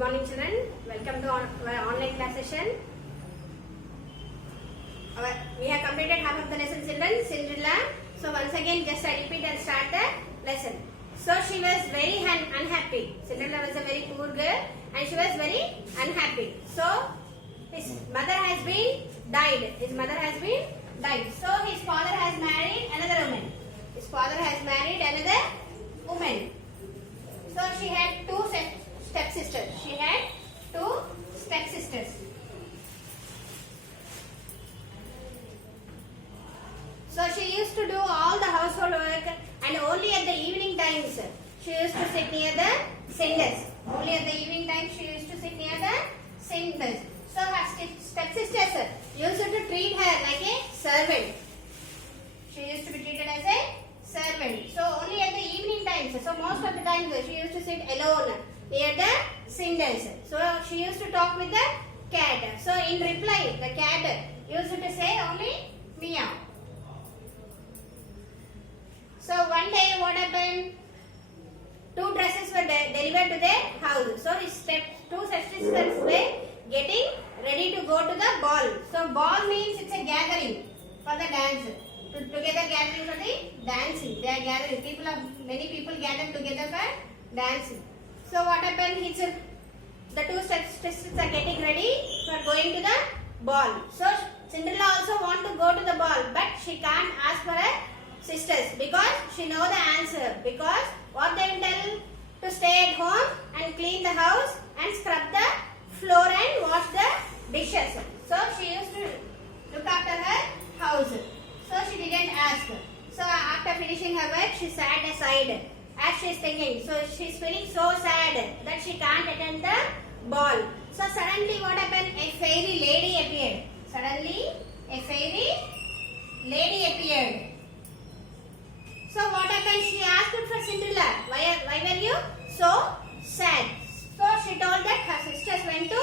morning children, welcome to our online class session. We have completed half of the lesson children, Cinderella. So once again just I repeat and start the lesson. So she was very unhappy. Cinderella was a very poor girl and she was very unhappy. So his mother has been died. So his father has married another woman. So she had two stepsisters. So she used to do all the household work and only at the evening times she used to sit near the cinders. So her stepsisters used to treat her like a servant. She used to be treated as a servant. So only at the evening times. So most of the times she used to sit alone near the cinders. So she used to talk with the cat. So in reply, the cat used to say only meow. So one day what happened? Two dresses were delivered to their house. So his two stepsisters were getting ready to go to the ball. So ball means it's a gathering for the dance. Together gathering for the dancing. They are gathering. Many people gather together for dancing. So what happened? The two stepsisters are getting ready for going to the ball. So Cinderella also want to go to the ball, but she can't ask for her sisters because she know the answer. Because what they will tell, to stay at home and clean the house and scrub the floor and wash the dishes. So she used to look after her house. So she didn't ask. So after finishing her work, she sat aside as she is thinking. So she is feeling so sad that she can't attend the ball. So suddenly what happened? A fairy lady appeared. So what happened? She asked for Cinderella, why were you so sad? So she told that her sisters went to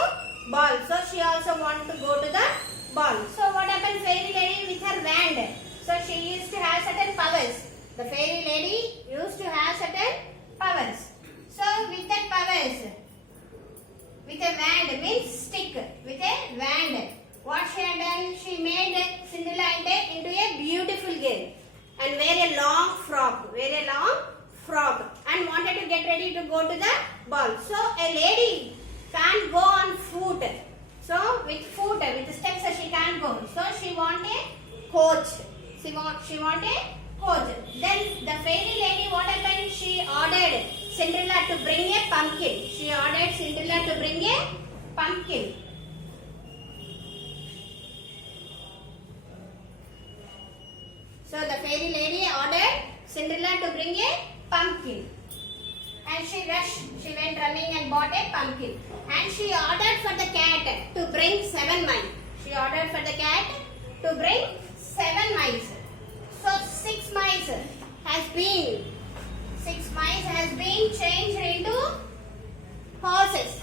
ball. So she also wanted to go to the ball. So what happened? Fairy lady with her wand. So she used to have certain powers. The fairy lady used to have certain powers. So with that powers, with a wand means stick, with a wand, what she had done? She made Cinderella into a beautiful girl and wear a long frock, and wanted to get ready to go to the ball. So a lady can't go on foot. So with steps she can't go. So she want a coach. Then the fairy lady, what happened? She ordered Cinderella to bring a pumpkin. So the fairy lady ordered Cinderella to bring a pumpkin. And she went running and bought a pumpkin. And she ordered for the cat to bring 7 mice. So 6 mice has been changed into horses.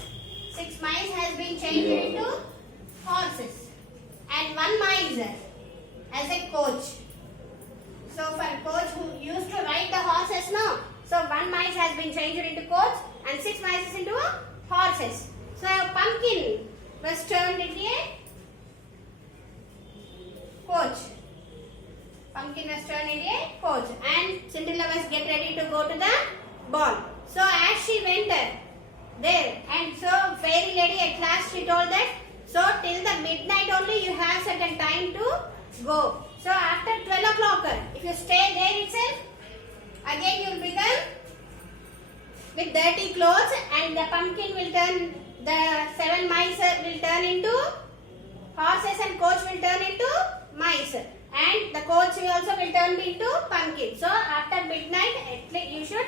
And 1 mice as a coach. So for coach who used to ride the horses, no. So 1 mice has been changed into coach and 6 mice into horses. So a pumpkin was turned into a coach. And Cinderella was get ready to go to the ball. So as she went there, and so fairy lady at last she told that, so till the midnight only you have certain time to go. So after 12 o'clock, if you stay there itself, again you will become with dirty clothes and the pumpkin will turn, the 7 mice will turn into horses and coach will turn into mice. And the coach also will turn into pumpkin. So after midnight, at least you should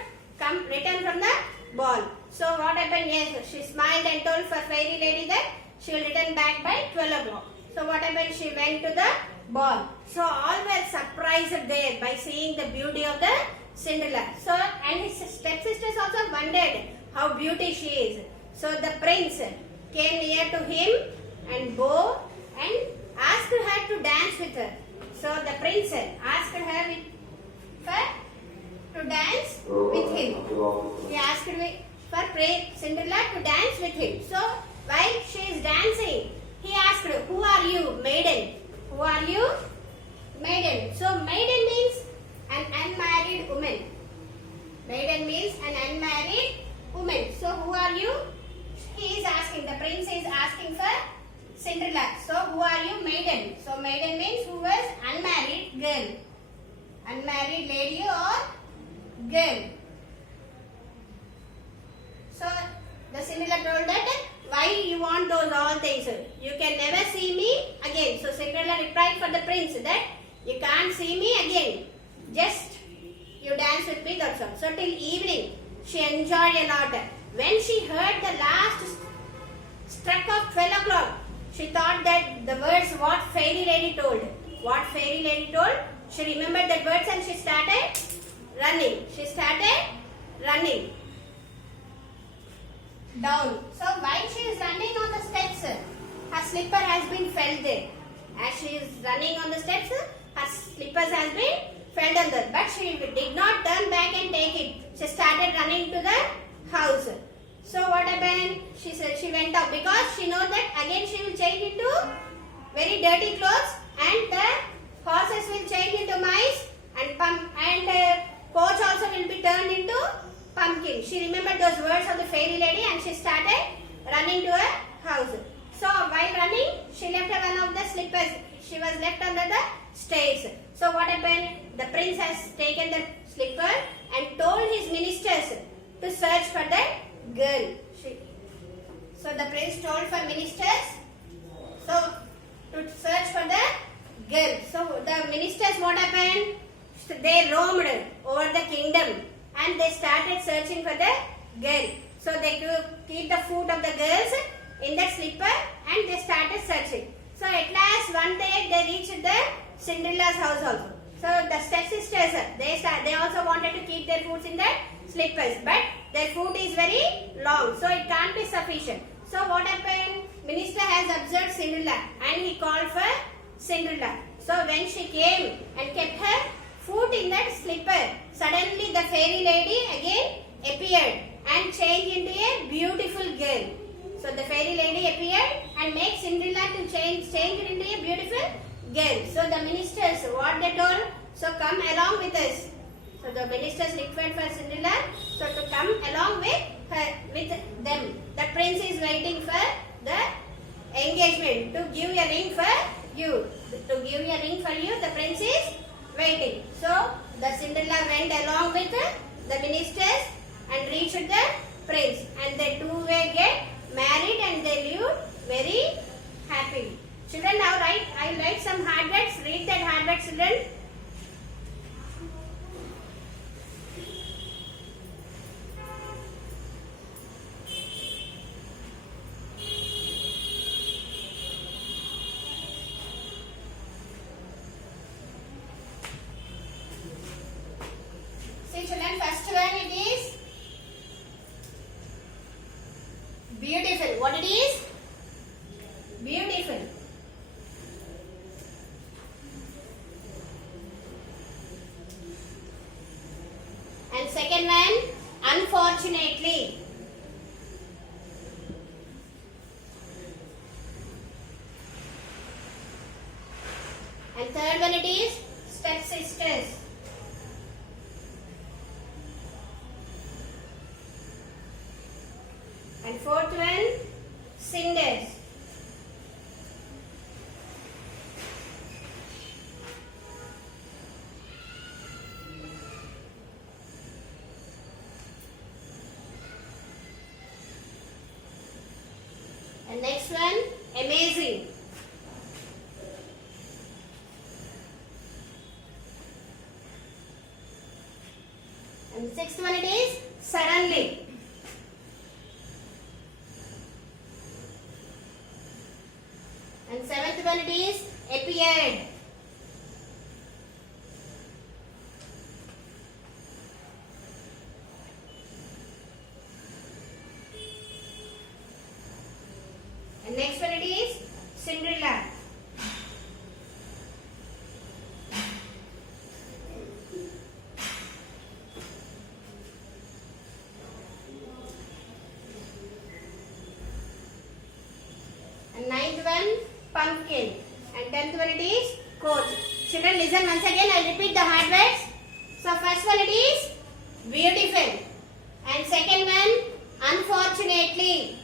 return from the ball. So what happened? Yes, she smiled and told for fairy lady that she will return back by 12 o'clock. So what happened? She went to the ball. So all were surprised there by seeing the beauty of the Cinderella. So and his stepsisters also wondered how beautiful she is. So the prince came near to him and bowed and asked her to dance with her. So the prince asked her to dance with him. He asked for Cinderella to dance with him. So while she is dancing, he asked, "Who are you, maiden? Who are you, maiden?" So maiden means an unmarried woman. Maiden means an unmarried woman. So who are you? He is asking. The prince is asking for Cinderella. So who are you, maiden? So maiden means who was unmarried girl, unmarried lady or girl. So the Cinderella told that, "Why you want those all things? You can never see me again." So Cinderella replied for the prince that you can't see me again. Just you dance with me, that's all. So till evening she enjoyed a lot. When she heard the last struck of 12 o'clock, she thought that the words what fairy lady told. What fairy lady told? She remembered the words and she started running. She started running down. So while she is running on the steps, her slipper has been fell there. As she is running on the steps, her slippers has been fell on there. But she did not turn back and take it. She started running to the house. So what happened? She said she went out because she knows that again she will change into very dirty clothes and the horses will change into mice and coach also will be turned into pumpkin. She remembered those words of the fairy lady and she started running to her house. So while running, she left one of the slippers. She was left under the stairs. So what happened? The prince has taken the slipper and told his ministers to search for the girl. So the prince told for ministers to search for the girl. So the ministers, what happened? They roamed over the kingdom and they started searching for the girl. So they keep the foot of the girls in that slipper and they started searching. So at last one day they reached the Cinderella's house also. So the stepsisters, they also wanted to keep their foot in the slippers, but their foot is very long, so it can't be sufficient. So what happened? Minister has observed Cinderella and he called for Cinderella. So when she came and kept her foot in that slipper, suddenly the fairy lady again appeared and changed into a beautiful girl. So the fairy lady appeared and made Cinderella to change into a beautiful girl. So the ministers, what they told? So come along with us. So the ministers requested for Cinderella so to come along with them. The prince is waiting for the engagement to give a ring for you. To give a ring for you, the prince is waiting. So the Cinderella went along with the ministers and reached the prince, and they two were get married and they lived very happily. Children, now I will write some hard words. Read that hard words, children. See, children, first one it is beautiful. What it is? Beautiful. And second one, unfortunately. And third one it is stepsisters. And fourth one, cinders. And next one, amazing. And the sixth one it is suddenly. And seventh one it is appeared. And next one it is Cinderella. pumpkin. And 10th one it is coach. Children, listen once again. I repeat the hard words. So first one it is beautiful. And second one unfortunately.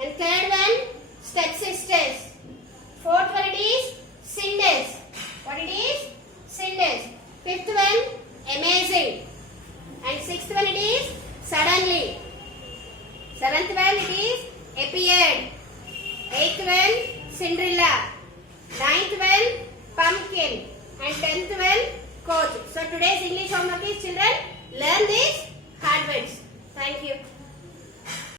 And third one stepsisters. Fourth one it is cinders. What it is? Cinders. Fifth one amazing. And sixth one it is suddenly. Seventh one it is appeared. Eighth one Cinderella. Ninth one pumpkin. And 10th one coach. So today's English homework is, children, learn these hard words. Thank you.